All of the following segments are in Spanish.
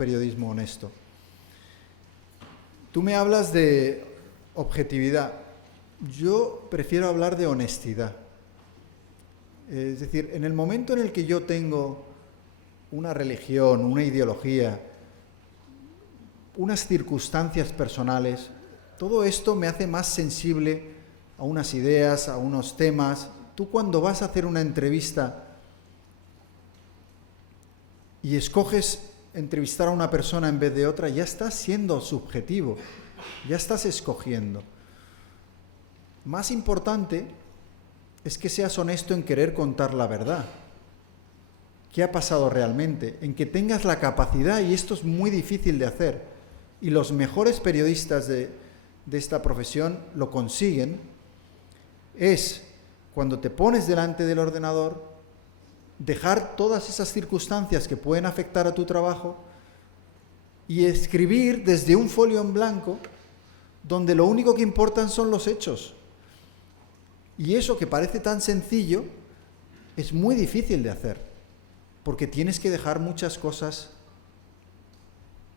periodismo honesto. Tú me hablas de objetividad. Yo prefiero hablar de honestidad. Es decir, en el momento en el que yo tengo una religión, una ideología, unas circunstancias personales, todo esto me hace más sensible a unas ideas, a unos temas. Tú cuando vas a hacer una entrevista y escoges entrevistar a una persona en vez de otra, ya estás siendo subjetivo, ya estás escogiendo. Más importante es que seas honesto en querer contar la verdad. ¿Qué ha pasado realmente? En que tengas la capacidad, y esto es muy difícil de hacer, y los mejores periodistas de esta profesión lo consiguen, es cuando te pones delante del ordenador, dejar todas esas circunstancias que pueden afectar a tu trabajo y escribir desde un folio en blanco donde lo único que importan son los hechos. Y eso que parece tan sencillo es muy difícil de hacer, porque tienes que dejar muchas cosas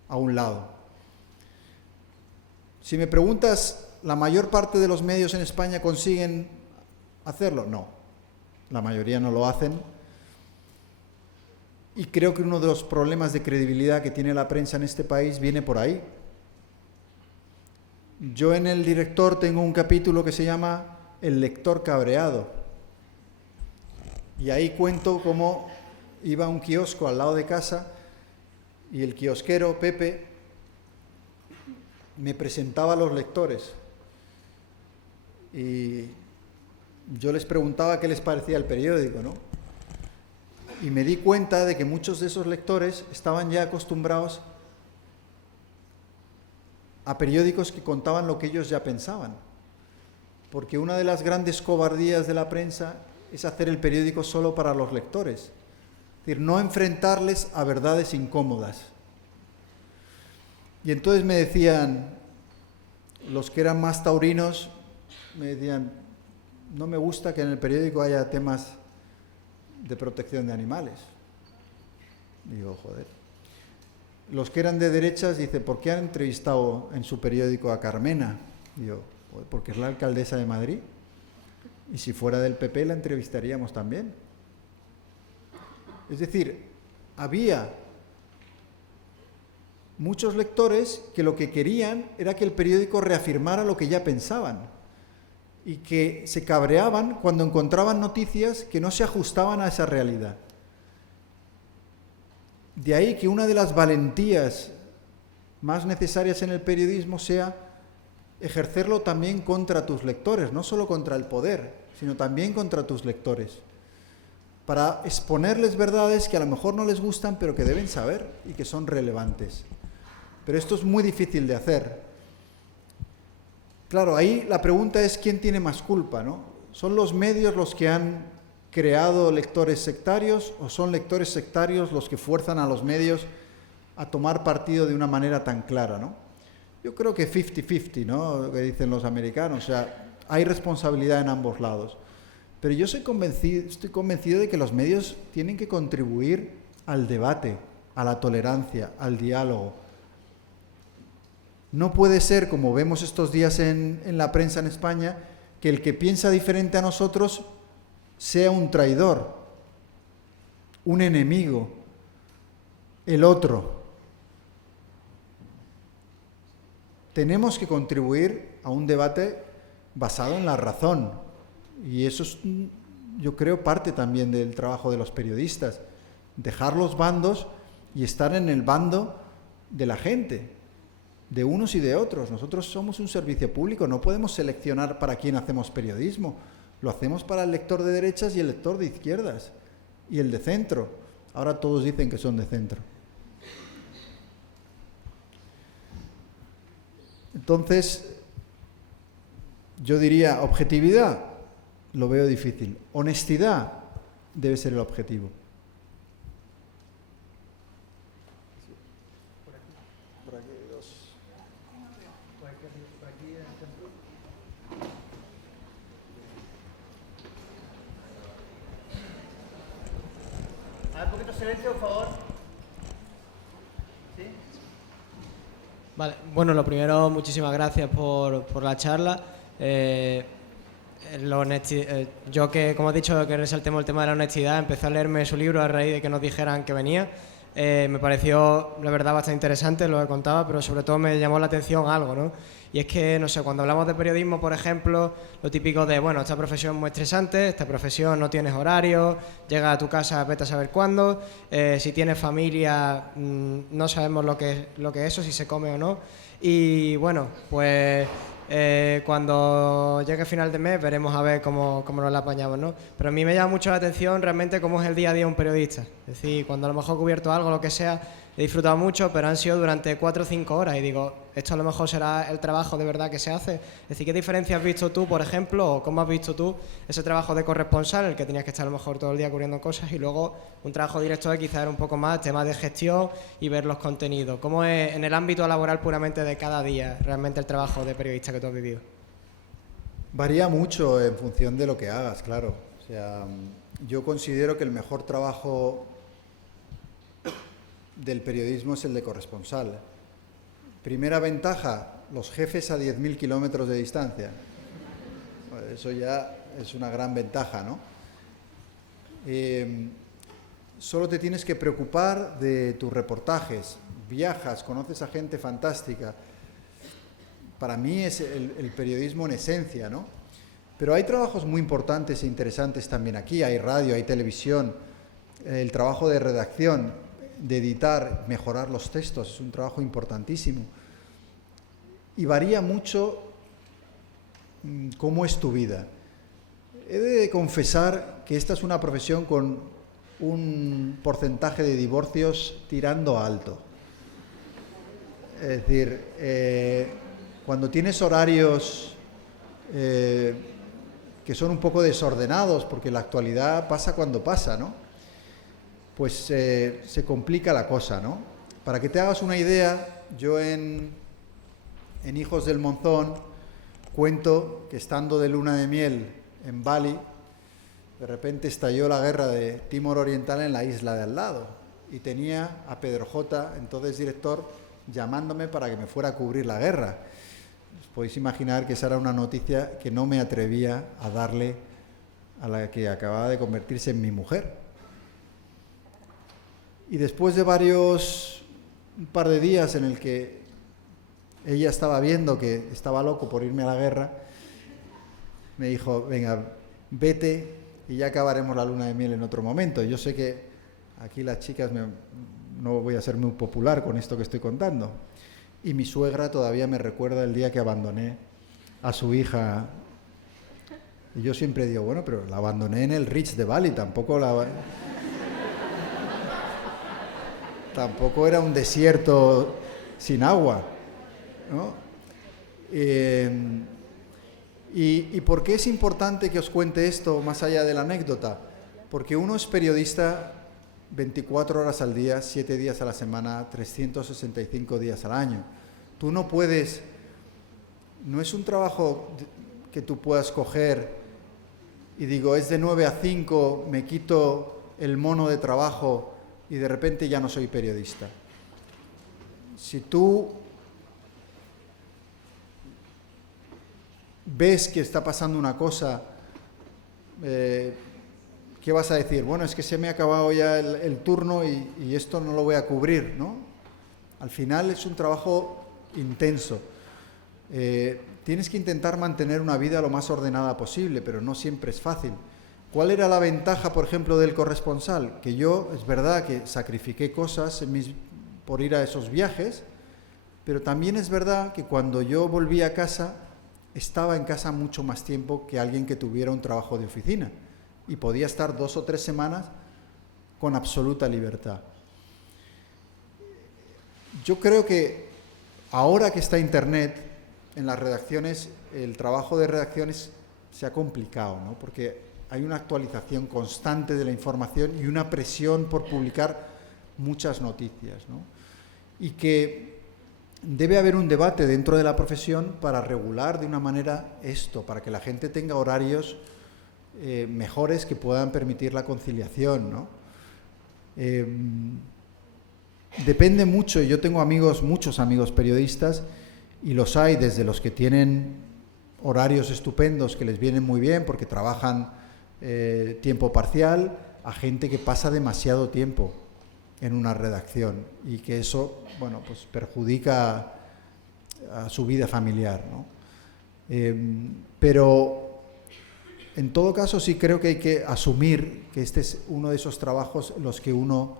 a un lado. Si me preguntas, ¿la mayor parte de los medios en España consiguen hacerlo? No, la mayoría no lo hacen. Y creo que uno de los problemas de credibilidad que tiene la prensa en este país viene por ahí. Yo en El Director tengo un capítulo que se llama El lector cabreado. Y ahí cuento cómo iba a un kiosco al lado de casa y el kiosquero, Pepe, me presentaba a los lectores. Y yo les preguntaba qué les parecía el periódico, ¿no? Y me di cuenta de que muchos de esos lectores estaban ya acostumbrados a periódicos que contaban lo que ellos ya pensaban. Porque una de las grandes cobardías de la prensa es hacer el periódico solo para los lectores. Es decir, no enfrentarles a verdades incómodas. Y entonces me decían, los que eran más taurinos, me decían, no me gusta que en el periódico haya temas de protección de animales. Digo, joder. Los que eran de derechas, dice, ¿por qué han entrevistado en su periódico a Carmena? Digo, joder, porque es la alcaldesa de Madrid. Y si fuera del PP la entrevistaríamos también. Es decir, había muchos lectores que lo que querían era que el periódico reafirmara lo que ya pensaban y que se cabreaban cuando encontraban noticias que no se ajustaban a esa realidad. De ahí que una de las valentías más necesarias en el periodismo sea ejercerlo también contra tus lectores, no solo contra el poder, sino también contra tus lectores, para exponerles verdades que a lo mejor no les gustan, pero que deben saber y que son relevantes. Pero esto es muy difícil de hacer. Claro, ahí la pregunta es quién tiene más culpa, ¿no? ¿Son los medios los que han creado lectores sectarios o son lectores sectarios los que fuerzan a los medios a tomar partido de una manera tan clara, ¿no? Yo creo que 50-50, ¿no? Lo que dicen los americanos, o sea, hay responsabilidad en ambos lados. Pero yo estoy convencido de que los medios tienen que contribuir al debate, a la tolerancia, al diálogo. No puede ser, como vemos estos días en la prensa en España, que el que piensa diferente a nosotros sea un traidor, un enemigo, el otro. Tenemos que contribuir a un debate basado en la razón. Y eso es, yo creo, parte también del trabajo de los periodistas. Dejar los bandos y estar en el bando de la gente, de unos y de otros. Nosotros somos un servicio público, no podemos seleccionar para quién hacemos periodismo. Lo hacemos para el lector de derechas y el lector de izquierdas y el de centro. Ahora todos dicen que son de centro. Entonces, yo diría, objetividad, lo veo difícil. Honestidad debe ser el objetivo. A ver, un poquito de silencio, por favor. ¿Sí? Vale, bueno, lo primero, muchísimas gracias por la charla. Yo que, como has dicho, que resaltemos el tema de la honestidad, empecé a leerme su libro a raíz de que nos dijeran que venía. Me pareció, la verdad, bastante interesante lo que contaba, pero sobre todo me llamó la atención algo, ¿no? Y es que, no sé, cuando hablamos de periodismo, por ejemplo, lo típico de, bueno, esta profesión es muy estresante, esta profesión no tienes horario, llegas a tu casa, vete a saber cuándo, si tienes familia, no sabemos lo que es eso, si se come o no. Y bueno, pues cuando llegue final de mes veremos a ver cómo nos la apañamos, ¿no? Pero a mí me llama mucho la atención realmente cómo es el día a día de un periodista. Es decir, cuando a lo mejor he cubierto algo, lo que sea, he disfrutado mucho, pero han sido durante 4 o 5 horas y digo, esto a lo mejor será el trabajo de verdad que se hace. Es decir, ¿qué diferencia has visto tú, por ejemplo, o cómo has visto tú ese trabajo de corresponsal, el que tenías que estar a lo mejor todo el día cubriendo cosas, y luego un trabajo directo de quizás era un poco más temas de gestión y ver los contenidos? ¿Cómo es en el ámbito laboral puramente de cada día realmente el trabajo de periodista que tú has vivido? Varía mucho en función de lo que hagas, claro. O sea, yo considero que el mejor trabajo del periodismo es el de corresponsal. Primera ventaja, los jefes a 10.000 kilómetros de distancia. Eso ya es una gran ventaja, ¿no? Solo te tienes que preocupar de tus reportajes. Viajas, conoces a gente fantástica. Para mí es el periodismo en esencia, ¿no? Pero hay trabajos muy importantes e interesantes también aquí. Hay radio, hay televisión, el trabajo de redacción, de editar, mejorar los textos, es un trabajo importantísimo. Y varía mucho cómo es tu vida. He de confesar que esta es una profesión con un porcentaje de divorcios tirando alto. Es decir, cuando tienes horarios que son un poco desordenados, porque la actualidad pasa cuando pasa, ¿no? Pues se complica la cosa, ¿no? Para que te hagas una idea, yo en Hijos del Monzón cuento que estando de luna de miel en Bali, de repente estalló la guerra de Timor Oriental en la isla de al lado y tenía a Pedro J., entonces director, llamándome para que me fuera a cubrir la guerra. Os podéis imaginar que esa era una noticia que no me atrevía a darle a la que acababa de convertirse en mi mujer. Y después de un par de días en el que ella estaba viendo que estaba loco por irme a la guerra, me dijo, venga, vete y ya acabaremos la luna de miel en otro momento. Yo sé que aquí las chicas no voy a ser muy popular con esto que estoy contando. Y mi suegra todavía me recuerda el día que abandoné a su hija. Y yo siempre digo, bueno, pero la abandoné en el Ritz de Bali, tampoco era un desierto sin agua, ¿no? ¿Y por qué es importante que os cuente esto más allá de la anécdota? Porque uno es periodista 24 horas al día, 7 días a la semana, 365 días al año. Tú no puedes, no es un trabajo que tú puedas coger y digo, es de 9 a 5, me quito el mono de trabajo y de repente ya no soy periodista. Si tú ves que está pasando una cosa, ¿qué vas a decir? Bueno, es que se me ha acabado ya el turno y esto no lo voy a cubrir, ¿no? Al final es un trabajo intenso. Tienes que intentar mantener una vida lo más ordenada posible, pero no siempre es fácil. ¿Cuál era la ventaja, por ejemplo, del corresponsal? Que yo, es verdad que sacrifiqué cosas por ir a esos viajes, pero también es verdad que cuando yo volví a casa, estaba en casa mucho más tiempo que alguien que tuviera un trabajo de oficina y podía estar 2 o 3 semanas con absoluta libertad. Yo creo que ahora que está Internet, en las redacciones, el trabajo de redacciones se ha complicado, ¿no? Porque hay una actualización constante de la información y una presión por publicar muchas noticias, ¿no? Y que debe haber un debate dentro de la profesión para regular de una manera esto, para que la gente tenga horarios mejores que puedan permitir la conciliación, ¿no? depende mucho. Yo tengo amigos, muchos amigos periodistas, y los hay desde los que tienen horarios estupendos que les vienen muy bien porque trabajan tiempo parcial, a gente que pasa demasiado tiempo en una redacción y que eso, bueno, pues perjudica a su vida familiar, ¿no? Pero en todo caso sí creo que hay que asumir que este es uno de esos trabajos en los que uno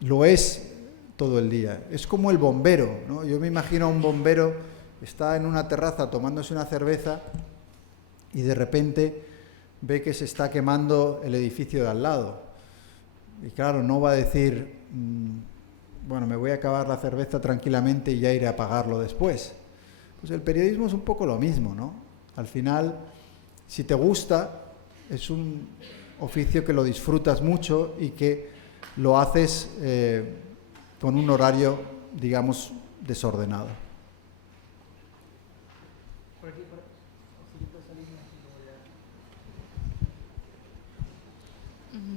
lo es todo el día. Es como el bombero, ¿no? Yo me imagino a un bombero, está en una terraza tomándose una cerveza y de repente ve que se está quemando el edificio de al lado. Y claro, no va a decir, bueno, me voy a acabar la cerveza tranquilamente y ya iré a apagarlo después. Pues el periodismo es un poco lo mismo, ¿no? Al final, si te gusta, es un oficio que lo disfrutas mucho y que lo haces con un horario, digamos, desordenado.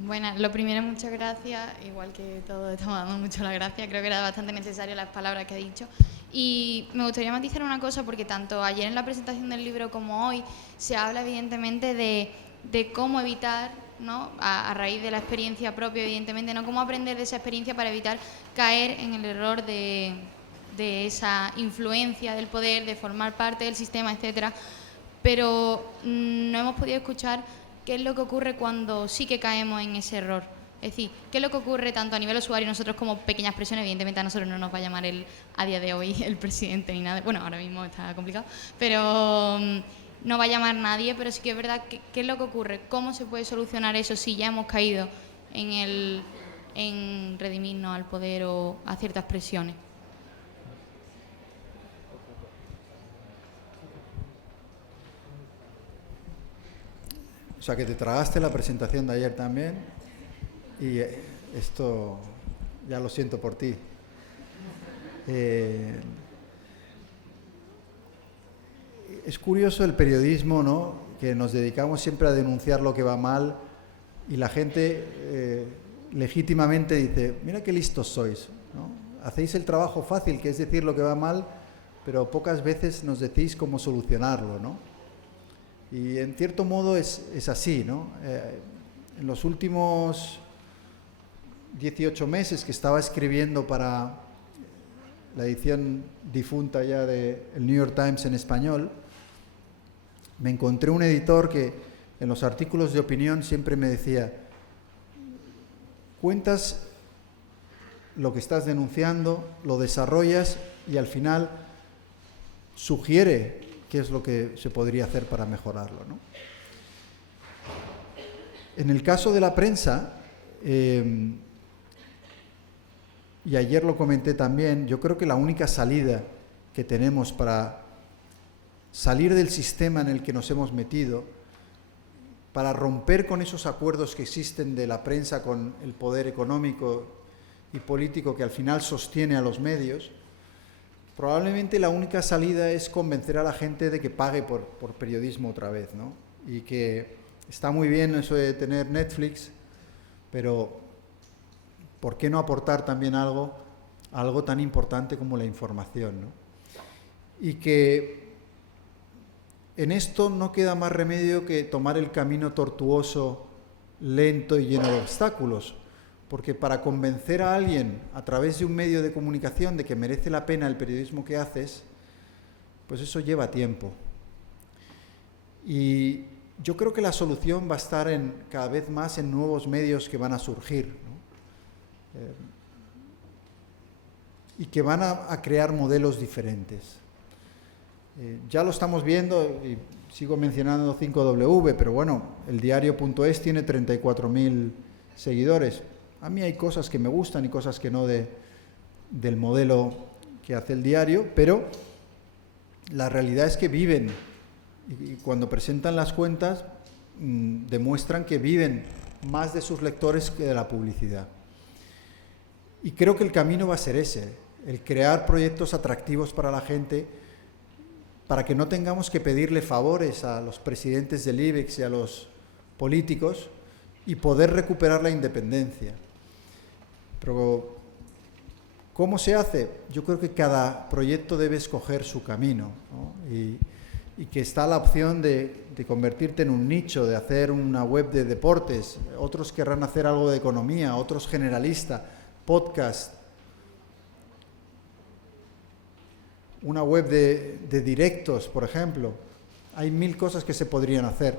Bueno, lo primero, muchas gracias, igual que todo estamos dando mucho las gracias, creo que era bastante necesario las palabras que ha dicho. Y me gustaría matizar una cosa, porque tanto ayer en la presentación del libro como hoy se habla evidentemente de cómo evitar, ¿no? A raíz de la experiencia propia, evidentemente, ¿no? Cómo aprender de esa experiencia para evitar caer en el error de esa influencia del poder, de formar parte del sistema, etcétera. Pero no hemos podido escuchar qué es lo que ocurre cuando sí que caemos en ese error. Es decir, qué es lo que ocurre tanto a nivel usuario, nosotros como pequeñas presiones, evidentemente a nosotros no nos va a llamar a día de hoy el presidente ni nada, bueno, ahora mismo está complicado, pero no va a llamar nadie, pero sí que es verdad, ¿qué es lo que ocurre? ¿Cómo se puede solucionar eso si ya hemos caído en redimirnos al poder o a ciertas presiones? O sea, que te tragaste la presentación de ayer también y esto ya lo siento por ti. Es curioso el periodismo, ¿no? Que nos dedicamos siempre a denunciar lo que va mal y la gente legítimamente dice, mira qué listos sois, ¿no? Hacéis el trabajo fácil, que es decir lo que va mal, pero pocas veces nos decís cómo solucionarlo, ¿no? Y en cierto modo es así, ¿no? En los últimos 18 meses que estaba escribiendo para la edición difunta ya del New York Times en español, me encontré un editor que en los artículos de opinión siempre me decía, cuentas lo que estás denunciando, lo desarrollas y al final sugiere qué es lo que se podría hacer para mejorarlo, ¿no? En el caso de la prensa, y ayer lo comenté también, yo creo que la única salida que tenemos para salir del sistema en el que nos hemos metido, para romper con esos acuerdos que existen de la prensa con el poder económico y político que al final sostiene a los medios, probablemente la única salida es convencer a la gente de que pague por periodismo otra vez, ¿no? Y que está muy bien eso de tener Netflix, pero ¿por qué no aportar también algo tan importante como la información, ¿no? Y que en esto no queda más remedio que tomar el camino tortuoso, lento y lleno de obstáculos, porque para convencer a alguien a través de un medio de comunicación de que merece la pena el periodismo que haces, pues eso lleva tiempo. Y yo creo que la solución va a estar cada vez más en nuevos medios que van a surgir, ¿no? Y que van a crear modelos diferentes. Ya lo estamos viendo, y sigo mencionando 5W, pero bueno, el diario.es tiene 34.000 seguidores. A mí hay cosas que me gustan y cosas que no del modelo que hace el diario, pero la realidad es que viven, y cuando presentan las cuentas demuestran que viven más de sus lectores que de la publicidad. Y creo que el camino va a ser ese, el crear proyectos atractivos para la gente, para que no tengamos que pedirle favores a los presidentes del IBEX y a los políticos y poder recuperar la independencia. Pero ¿cómo se hace? Yo creo que cada proyecto debe escoger su camino, ¿no? Y que está la opción de convertirte en un nicho, de hacer una web de deportes, otros querrán hacer algo de economía, otros generalista, podcast, una web de directos, por ejemplo. Hay 1000 cosas que se podrían hacer,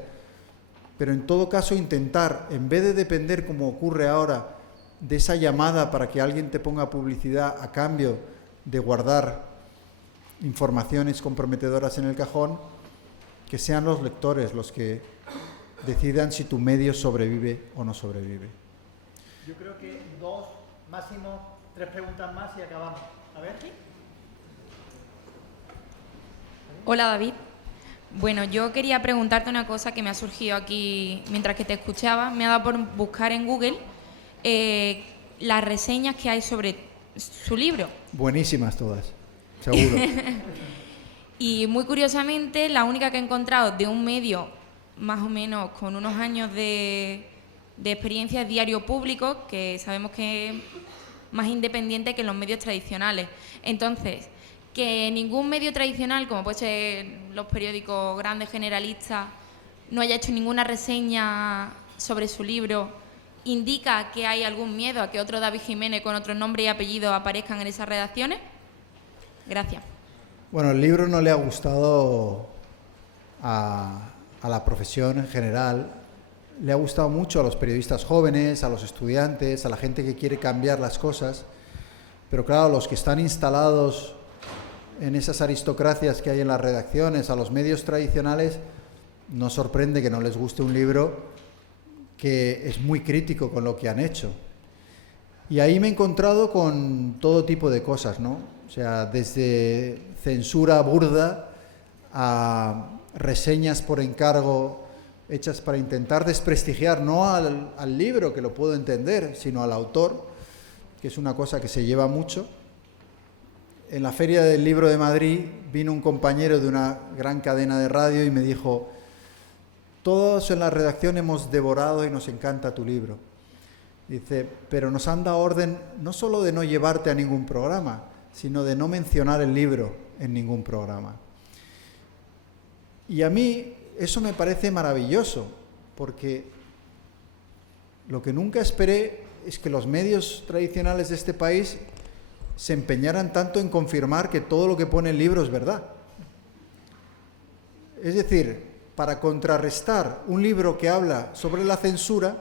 pero en todo caso intentar, en vez de depender, como ocurre ahora, de esa llamada para que alguien te ponga publicidad a cambio de guardar informaciones comprometedoras en el cajón, que sean los lectores los que decidan si tu medio sobrevive o no sobrevive. Yo creo que 2, máximo 3 preguntas más y acabamos. A ver. Hola, David. Bueno, yo quería preguntarte una cosa que me ha surgido aquí mientras que te escuchaba. Me ha dado por buscar en Google las reseñas que hay sobre su libro. Buenísimas todas, seguro. Y muy curiosamente, la única que he encontrado de un medio más o menos con unos años de experiencia es Diario Público, que sabemos que es más independiente que los medios tradicionales. Entonces, que ningún medio tradicional, como puede ser los periódicos grandes generalistas, no haya hecho ninguna reseña sobre su libro, ¿indica que hay algún miedo a que otro David Jiménez con otro nombre y apellido aparezcan en esas redacciones? Gracias. Bueno, el libro no le ha gustado a la profesión en general, le ha gustado mucho a los periodistas jóvenes, a los estudiantes, a la gente que quiere cambiar las cosas, pero claro, los que están instalados en esas aristocracias que hay en las redacciones, a los medios tradicionales, no sorprende que no les guste un libro que es muy crítico con lo que han hecho. Y ahí me he encontrado con todo tipo de cosas, ¿no? O sea, desde censura burda a reseñas por encargo hechas para intentar desprestigiar no al libro, que lo puedo entender, sino al autor, que es una cosa que se lleva mucho. En la Feria del Libro de Madrid vino un compañero de una gran cadena de radio y me dijo: todos en la redacción hemos devorado y nos encanta tu libro. Dice, pero nos han dado orden no solo de no llevarte a ningún programa, sino de no mencionar el libro en ningún programa. Y a mí eso me parece maravilloso, porque lo que nunca esperé es que los medios tradicionales de este país se empeñaran tanto en confirmar que todo lo que pone el libro es verdad. Es decir, para contrarrestar un libro que habla sobre la censura,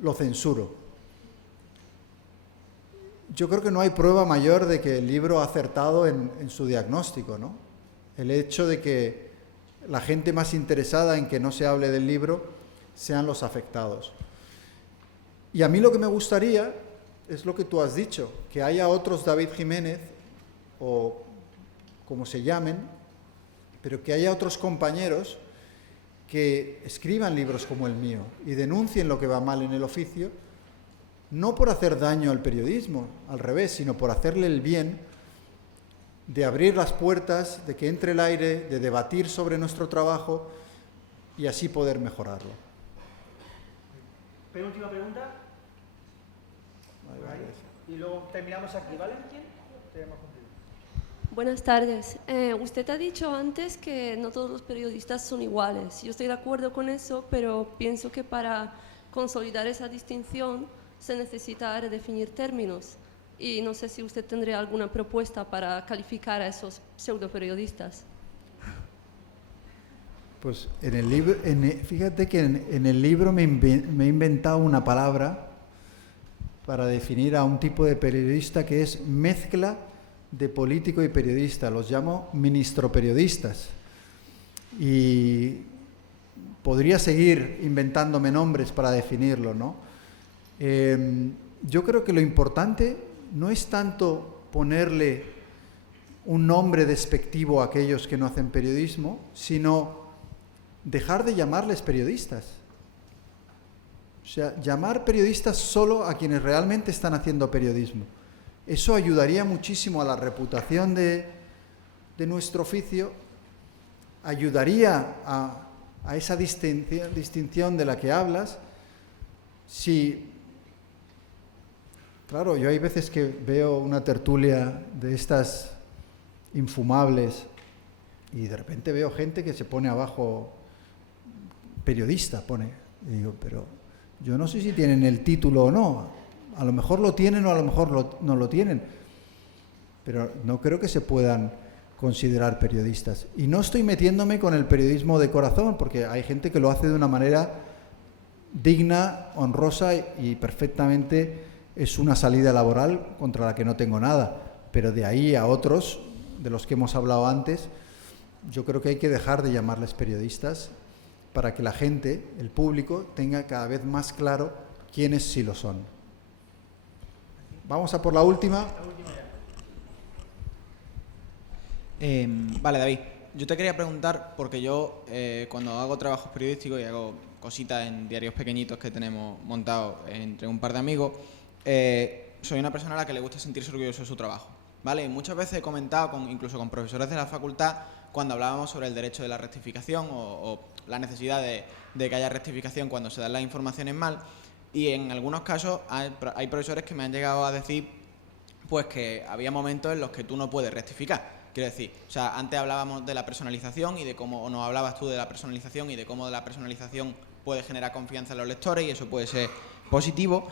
lo censuro. Yo creo que no hay prueba mayor de que el libro ha acertado en su diagnóstico, ¿no? El hecho de que la gente más interesada en que no se hable del libro sean los afectados. Y a mí lo que me gustaría es lo que tú has dicho, que haya otros David Jiménez, o como se llamen, pero que haya otros compañeros que escriban libros como el mío y denuncien lo que va mal en el oficio, no por hacer daño al periodismo, al revés, sino por hacerle el bien, de abrir las puertas, de que entre el aire, de debatir sobre nuestro trabajo y así poder mejorarlo. Penúltima pregunta. Y luego terminamos aquí, ¿vale? Buenas tardes. Usted ha dicho antes que no todos los periodistas son iguales. Yo estoy de acuerdo con eso, pero pienso que para consolidar esa distinción se necesita redefinir términos. Y no sé si usted tendría alguna propuesta para calificar a esos pseudoperiodistas. Pues en el libro, fíjate que en el libro me he inventado una palabra para definir a un tipo de periodista que es mezcla de político y periodista. Los llamo ministroperiodistas. Y podría seguir inventándome nombres para definirlo, ¿no? Yo creo que lo importante no es tanto ponerle un nombre despectivo a aquellos que no hacen periodismo, sino dejar de llamarles periodistas. O sea, llamar periodistas solo a quienes realmente están haciendo periodismo. Eso ayudaría muchísimo a la reputación de nuestro oficio, ayudaría a esa distinción de la que hablas, si Claro, yo hay veces que veo una tertulia de estas infumables y de repente veo gente que se pone abajo, periodista pone, y digo, pero yo no sé si tienen el título o no, a lo mejor lo tienen o a lo mejor no lo tienen, pero no creo que se puedan considerar periodistas. Y no estoy metiéndome con el periodismo de corazón, porque hay gente que lo hace de una manera digna, honrosa y perfectamente es una salida laboral contra la que no tengo nada. Pero de ahí a otros, de los que hemos hablado antes, yo creo que hay que dejar de llamarles periodistas para que la gente, el público, tenga cada vez más claro quiénes sí lo son. Vamos a por la última. Vale, David, yo te quería preguntar, porque yo cuando hago trabajos periodísticos y hago cositas en diarios pequeñitos que tenemos montados entre un par de amigos, soy una persona a la que le gusta sentirse orgulloso de su trabajo, ¿vale? Y muchas veces he comentado, incluso con profesores de la facultad, cuando hablábamos sobre el derecho de la rectificación o la necesidad de que haya rectificación cuando se dan las informaciones mal, y en algunos casos hay profesores que me han llegado a decir pues que había momentos en los que tú no puedes rectificar. Quiero decir, o sea, antes hablábamos de la personalización y de cómo, o nos hablabas tú de la personalización y de cómo la personalización puede generar confianza en los lectores y eso puede ser positivo.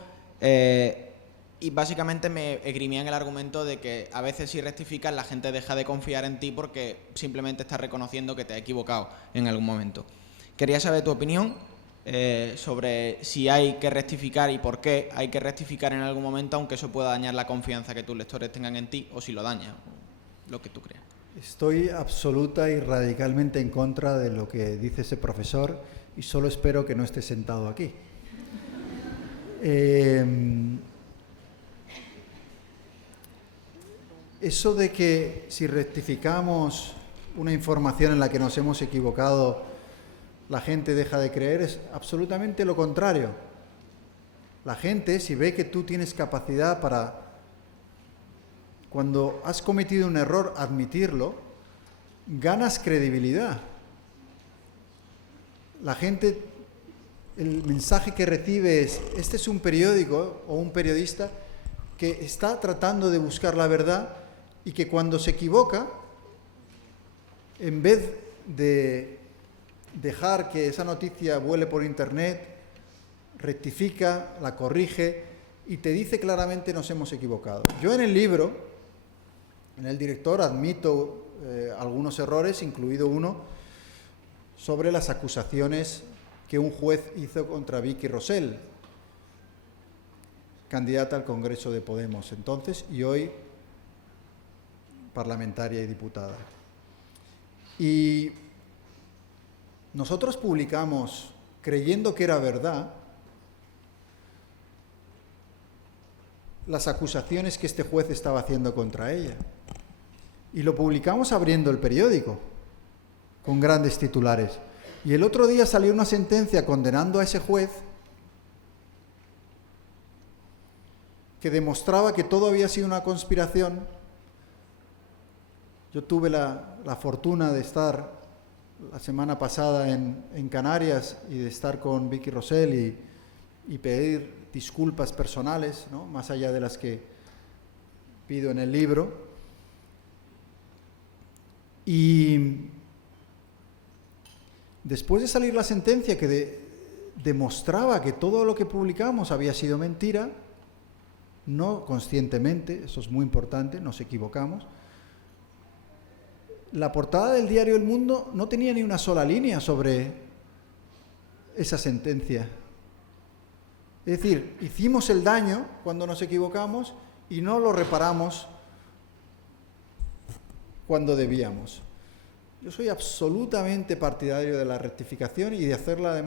Y básicamente me esgrimían el argumento de que a veces si rectificas la gente deja de confiar en ti porque simplemente estás reconociendo que te has equivocado en algún momento. Quería saber tu opinión sobre si hay que rectificar y por qué hay que rectificar en algún momento, aunque eso pueda dañar la confianza que tus lectores tengan en ti, o si lo daña, lo que tú creas. Estoy absoluta y radicalmente en contra de lo que dice ese profesor y solo espero que no esté sentado aquí. Eso de que si rectificamos una información en la que nos hemos equivocado, la gente deja de creer, es absolutamente lo contrario. La gente, si ve que tú tienes capacidad para, cuando has cometido un error, admitirlo, ganas credibilidad. La gente, el mensaje que recibe es, este es un periódico o un periodista que está tratando de buscar la verdad y que cuando se equivoca, en vez de dejar que esa noticia vuele por internet, rectifica, la corrige y te dice claramente nos hemos equivocado. Yo en el libro, en el director, admito algunos errores, incluido uno sobre las acusaciones que un juez hizo contra Vicky Rosell, candidata al Congreso de Podemos entonces y hoy parlamentaria y diputada. Y nosotros publicamos, creyendo que era verdad, las acusaciones que este juez estaba haciendo contra ella. Y lo publicamos abriendo el periódico, con grandes titulares. Y el otro día salió una sentencia condenando a ese juez que demostraba que todo había sido una conspiración. Yo tuve la fortuna de estar la semana pasada en Canarias y de estar con Vicky Rosell y pedir disculpas personales, ¿no? Más allá de las que pido en el libro. Y después de salir la sentencia que demostraba que todo lo que publicamos había sido mentira, no conscientemente, eso es muy importante, nos equivocamos, la portada del diario El Mundo no tenía ni una sola línea sobre esa sentencia. Es decir, hicimos el daño cuando nos equivocamos y no lo reparamos cuando debíamos. Yo soy absolutamente partidario de la rectificación y de hacerla de